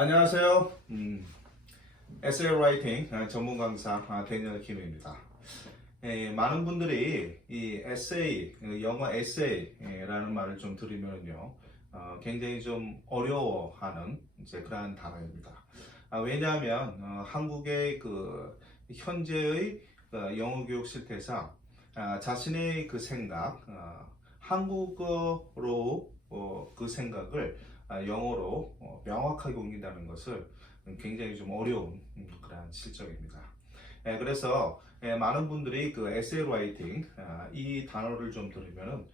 안녕하세요. 에세이 라이팅 전문 강사 데니얼 김입니다. 많은 분들이 이 에세이, 영어 에세이라는 말을 좀 들으면요, 굉장히 좀 어려워하는 이제 그러한 단어입니다. 왜냐하면 한국의 그 현재의 영어 교육 실태상 자신의 그 생각, 한국어로 그 생각을 영어로 명확하게 옮긴다는 것을 굉장히 좀 어려운 그런 실정입니다. 그래서 많은 분들이 그 에세이 라이팅 이 단어를 좀 들으면은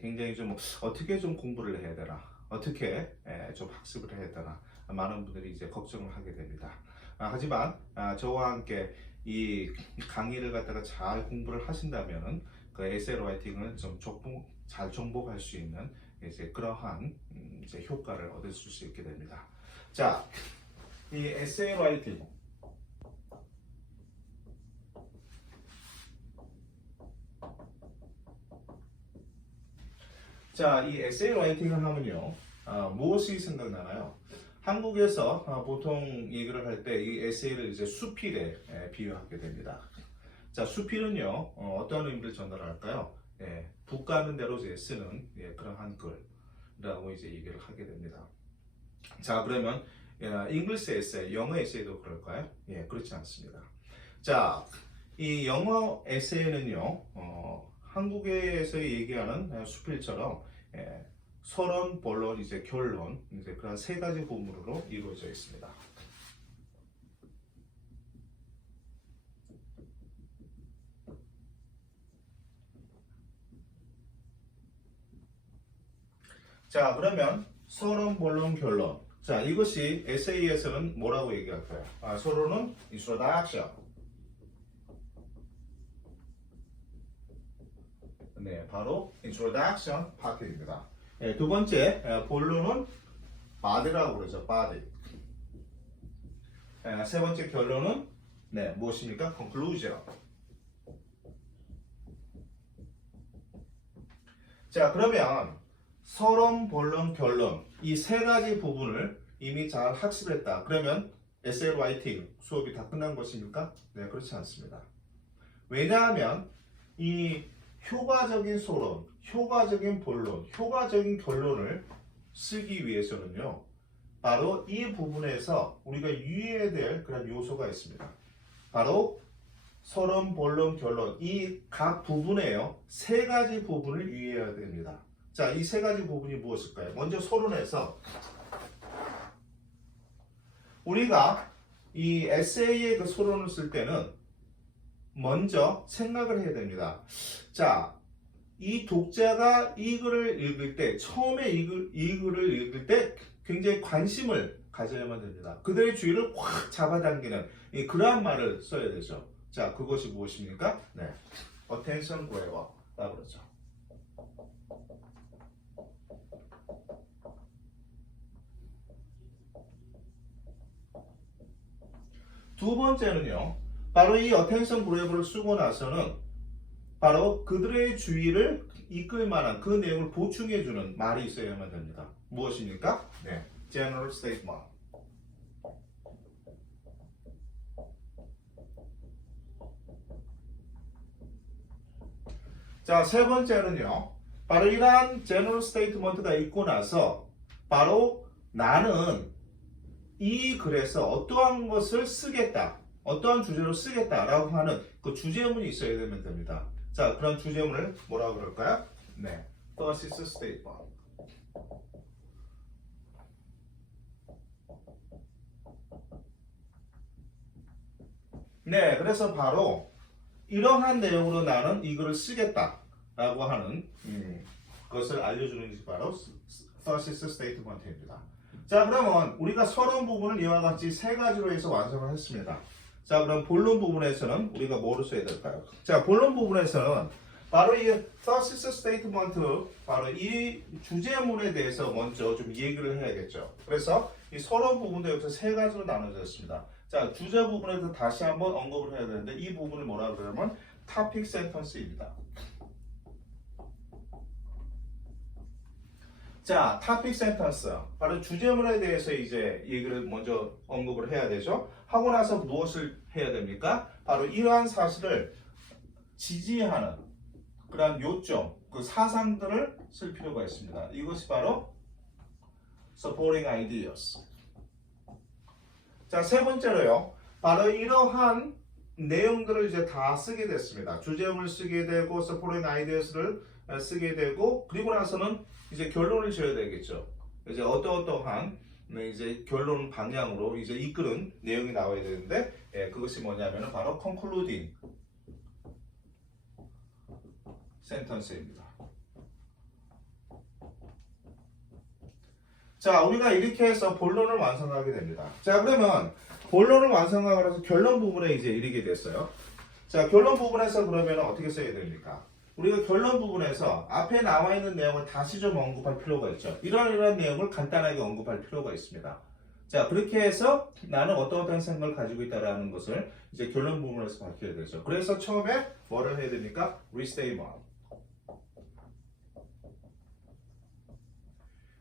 굉장히 좀 어떻게 좀 공부를 해야 되나, 어떻게 좀 학습을 해야 되나, 많은 분들이 이제 걱정을 하게 됩니다. 하지만 저와 함께 이 강의를 갖다가 잘 공부를 하신다면은 그 에세이 라이팅을 좀 잘 정복할 수 있는 이제 그러한 이제 효과를 얻으실 수 있게 됩니다. 자, 이 에세이 라이팅. 자, 이 에세이 라이팅을 하면요, 무엇이 생각나나요? 한국에서 보통 얘기를 할 때 이 에세이를 이제 수필에 비유하게 됩니다. 자, 수필은요, 어떠한 의미를 전달할까요? 붓 가는 대로 이제 쓰는 그런 한글이라고 이제 얘기를 하게 됩니다. 자, 그러면 잉글리시 에세이, 영어 에세이도 그럴까요? 그렇지 않습니다. 자, 이 영어 에세이는요, 한국에서 얘기하는 수필처럼 서론, 본론, 이제 결론, 이제 그런 세 가지 부분으로 이루어져 있습니다. 자, 그러면 서론, 본론, 결론. 자, 이것이 에세이에서는 뭐라고 얘기할까요? 서론은 introduction. 네, 바로 introduction 파트입니다. 두 번째, 본론은 body라고 그러죠. body. 세 번째 결론은 무엇입니까? conclusion. 자, 그러면 서론, 본론, 결론 이 세 가지 부분을 이미 잘 학습했다. 그러면 에세이 라이팅 수업이 다 끝난 것입니까? 네, 그렇지 않습니다. 왜냐하면 이 효과적인 서론, 효과적인 본론, 효과적인 결론을 쓰기 위해서는요, 바로 이 부분에서 우리가 유의해야 될 그런 요소가 있습니다. 바로 서론, 본론, 결론 이 각 부분에요, 세 가지 부분을 유의해야 됩니다. 자, 이 세 가지 부분이 무엇일까요? 먼저 서론에서 우리가 이 에세이의 그 서론을 쓸 때는 먼저 생각을 해야 됩니다. 자, 이 독자가 이 글을 읽을 때, 처음에 이 글을 읽을 때 굉장히 관심을 가져야만 됩니다. 그들의 주의를 확 잡아당기는 그러한 말을 써야 되죠. 자, 그것이 무엇입니까? attention grabber라고 그러죠. 두 번째는요, 바로 이 attention grabber를 쓰고 나서는 바로 그들의 주의를 이끌 만한 그 내용을 보충해주는 말이 있어야만 됩니다. 무엇입니까? general statement. 자, 세 번째는요, 바로 이러한 general statement가 있고 나서 바로 나는 이 글에서 어떠한 것을 쓰겠다, 어떠한 주제로 쓰겠다라고 하는 그 주제문이 있어야 되면 됩니다. 자, 그런 주제문을 뭐라고 그럴까요? thesis statement. 그래서 바로 이러한 내용으로 나는 이 글을 쓰겠다라고 하는 것을 알려주는 것이 바로 thesis statement입니다. 자, 그러면 우리가 서론 부분을 이와 같이 세 가지로 해서 완성을 했습니다. 자, 그럼 본론 부분에서는 우리가 뭐를 써야 될까요? 자, 본론 부분에서는 바로 이 thesis statement, 바로 이 주제문에 대해서 먼저 좀 얘기를 해야겠죠. 그래서 이 서론 부분도 여기서 세 가지로 나눠졌습니다. 자, 주제 부분에서 다시 한번 언급을 해야 되는데 이 부분을 뭐라 그러면 topic sentence입니다. 자, topic sentence. 바로 주제문에 대해서 이제 얘기를 먼저 언급을 해야 되죠. 하고 나서 무엇을 해야 됩니까? 바로 이러한 사실을 지지하는 그런 요점, 그 사상들을 쓸 필요가 있습니다. 이것이 바로 supporting ideas. 자, 세 번째로요. 바로 이러한 내용들을 이제 다 쓰게 됐습니다. 주제문을 쓰게 되고 supporting ideas를 쓰게 되고 그리고 나서는 이제 결론을 지어야 되겠죠. 이제 어떠한 이제 결론 방향으로 이제 이끄는 내용이 나와야 되는데 그것이 뭐냐면은 바로 concluding sentence입니다. 자, 우리가 이렇게 해서 본론을 완성하게 됩니다. 자, 그러면 본론을 완성하고 나서 결론 부분에 이제 이르게 됐어요. 자, 결론 부분에서 그러면 어떻게 써야 됩니까? 우리가 결론 부분에서 앞에 나와 있는 내용을 다시 좀 언급할 필요가 있죠. 이런 내용을 간단하게 언급할 필요가 있습니다. 자, 그렇게 해서 나는 어떠한 생각을 가지고 있다라는 것을 이제 결론 부분에서 밝혀야 되죠. 그래서 처음에 뭐를 해야 됩니까? restatement.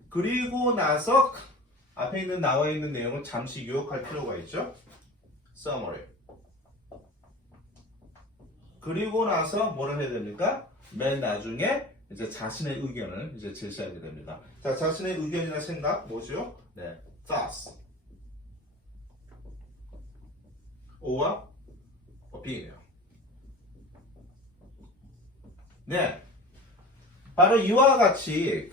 그리고 나서 앞에 있는 나와 있는 내용을 잠시 요약할 필요가 있죠. summary. 그리고 나서 뭐를 해야 됩니까? 맨 나중에 이제 자신의 의견을 이제 제시하게 됩니다. 자, 자신의 의견이나 생각 뭐죠? 네, thoughts or opinion. 네, 바로 이와 같이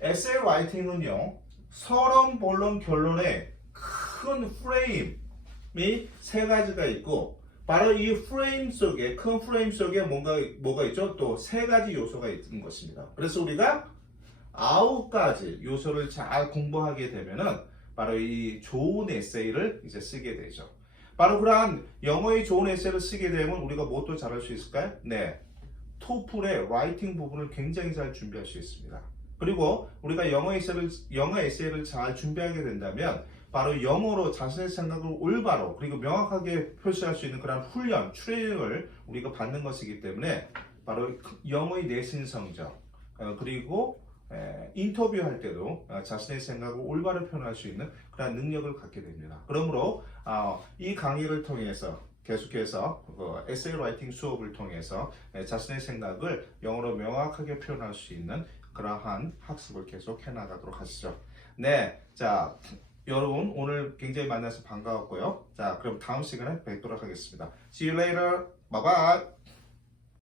에세이 라이팅은요, 서론, 본론, 결론의 큰 프레임이 세 가지가 있고 바로 이 프레임 속에 큰 프레임 속에 뭐가 있죠? 또 세 가지 요소가 있는 것입니다. 그래서 우리가 9가지 요소를 잘 공부하게 되면은 바로 이 좋은 에세이를 이제 쓰게 되죠. 바로 그러한 영어의 좋은 에세이를 쓰게 되면 우리가 무엇도 잘할 수 있을까요? 네, 토플의 라이팅 부분을 굉장히 잘 준비할 수 있습니다. 그리고 우리가 영어 에세이를 잘 준비하게 된다면 바로 영어로 자신의 생각을 올바로 그리고 명확하게 표시할 수 있는 그런 훈련, 트레이닝을 우리가 받는 것이기 때문에 바로 영어의 내신 성적 그리고 인터뷰할 때도 자신의 생각을 올바로 표현할 수 있는 그런 능력을 갖게 됩니다. 그러므로 이 강의를 통해서 계속해서 에세이 라이팅 수업을 통해서 자신의 생각을 영어로 명확하게 표현할 수 있는 그러한 학습을 계속 해나가도록 하시죠. 네, 자 여러분 오늘 굉장히 만나서 반가웠고요. 자 그럼 다음 시간에 뵙도록 하겠습니다. See you later. Bye bye.